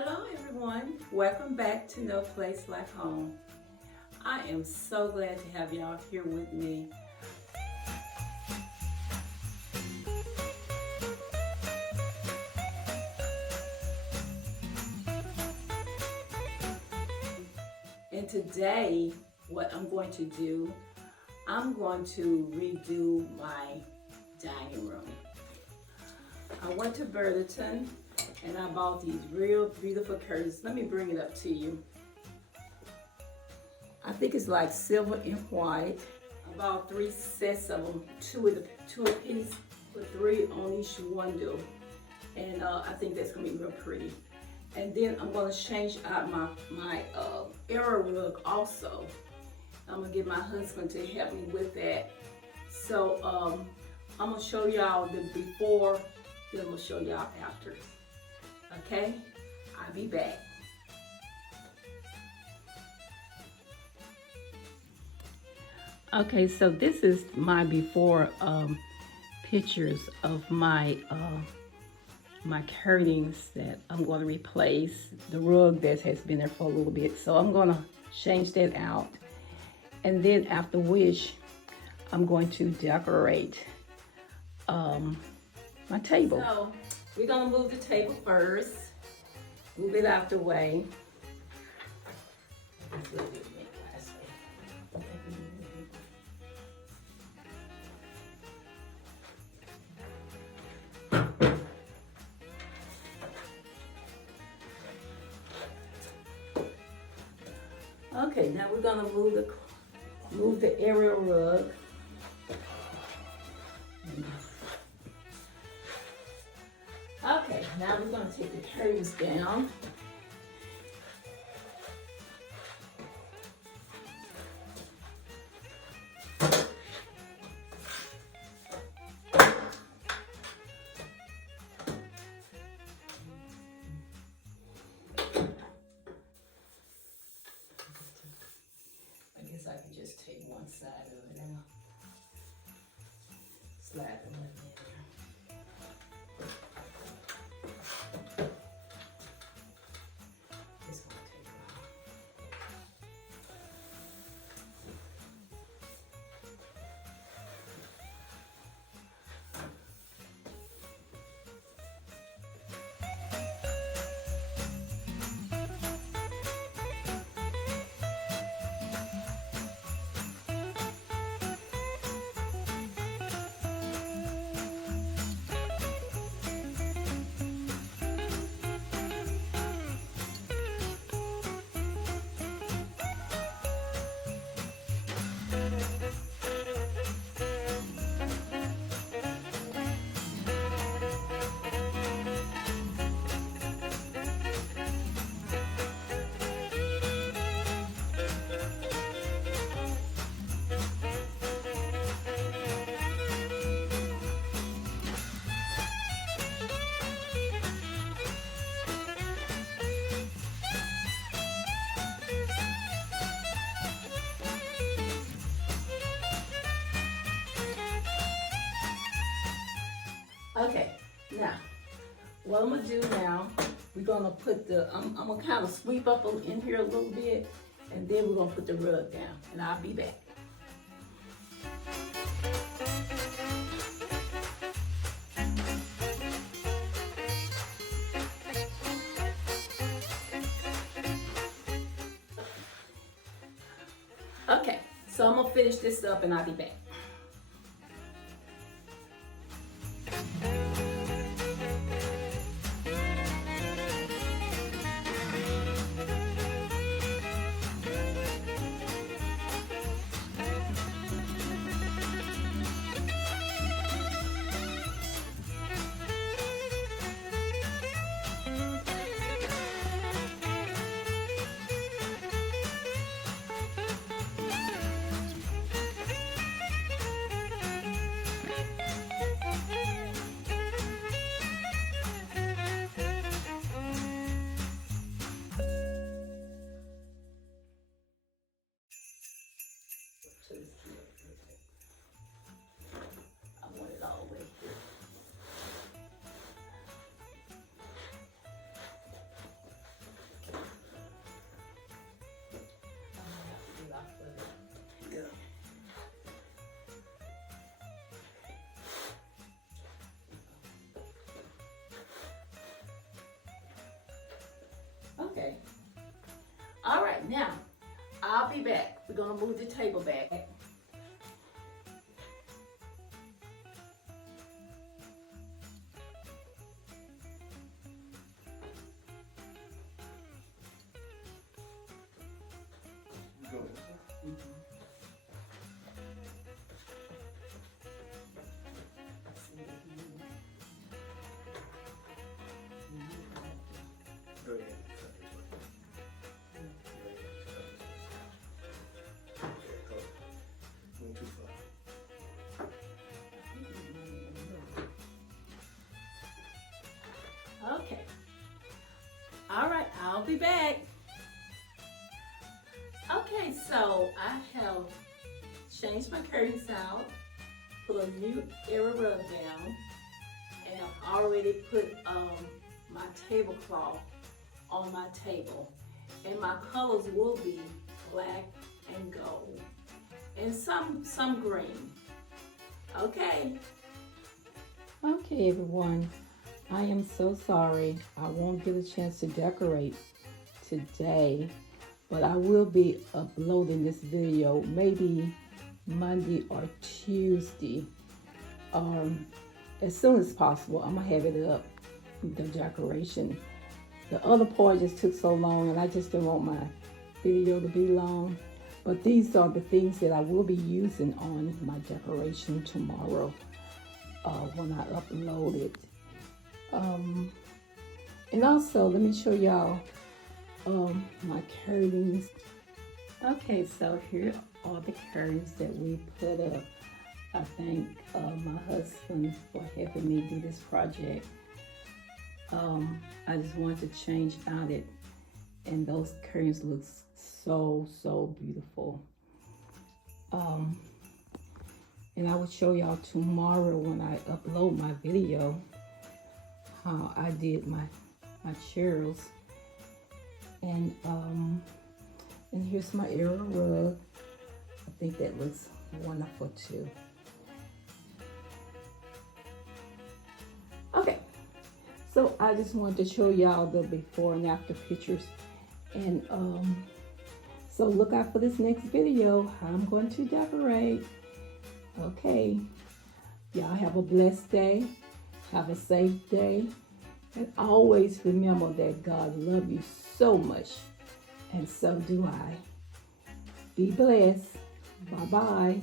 Hello everyone, welcome back to No Place Like Home. I am so glad to have y'all here with me. And today, what I'm going to do, I'm going to redo my dining room. I went to Burlington and I bought these real beautiful curtains. Let me bring it up to you. I think it's like silver and white. I bought 3 sets of them, two a piece, put 3 on each window. And I think that's gonna be real pretty. And then I'm gonna change out my arrow rug also. I'm gonna get my husband to help me with that. So I'm gonna show y'all the before, then I'm gonna show y'all after. Okay, I'll be back. Okay, so this is my before pictures of my my curtains that I'm going to replace. The rug that has been there for a little bit, so I'm going to change that out, and then after which I'm going to decorate my table. So we're going to move the table first, move it out the way. Okay, now we're gonna move the area rug. Okay, now we're gonna take the curtains down. I can just take one side of it and slide it in there. It's gonna take a while. Okay, now, what I'm gonna do now, we're gonna put I'm gonna kind of sweep up in here a little bit, and then we're gonna put the rug down, and I'll be back. Okay, so I'm gonna finish this up and I'll be back. now I'll be back. We're gonna move the table back. Go ahead. Okay, go. Going too far. Okay. All right, I'll be back. Okay, so I have changed my curtains out, put a new era rug down, and I've already put my tablecloth on my table. And my colors will be black and gold and some green. Okay. Okay, everyone. I am so sorry I won't get a chance to decorate today, but I will be uploading this video maybe Monday or Tuesday. As soon as possible, I'm gonna have it up, the decoration. The other part just took so long and I just didn't want my video to be long. But these are the things that I will be using on my decoration tomorrow when I upload it. And also, let me show y'all my curtains. Okay, so here are the curtains that we put up. I thank my husband for helping me do this project. I just wanted to change out it, and those curtains look so beautiful. And I will show y'all tomorrow when I upload my video how I did my chairs. And here's my era rug. I think that looks wonderful too. Okay, so I just wanted to show y'all the before and after pictures. And so look out for this next video, how I'm going to decorate. Okay, y'all have a blessed day. Have a safe day. And always remember that God loves you so much. And so do I. Be blessed. Bye-bye.